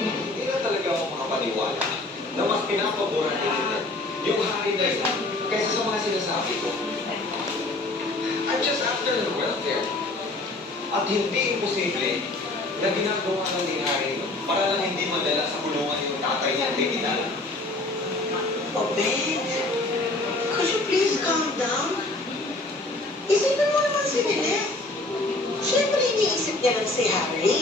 Hindi na talaga ako makapaniwala na mas pinapaboran ni Lynette yung hari na yun kaysa sa mga sinasabi ko. I'm just after her welfare. At hindi imposible na ginagawa ng ni Harry para lang hindi madala sa kulungan yung tatay niya kriminal. Oh, babe, could you please calm down? Isipin mo naman si Lynette. Siyempre, iniisip niya lang si Harry.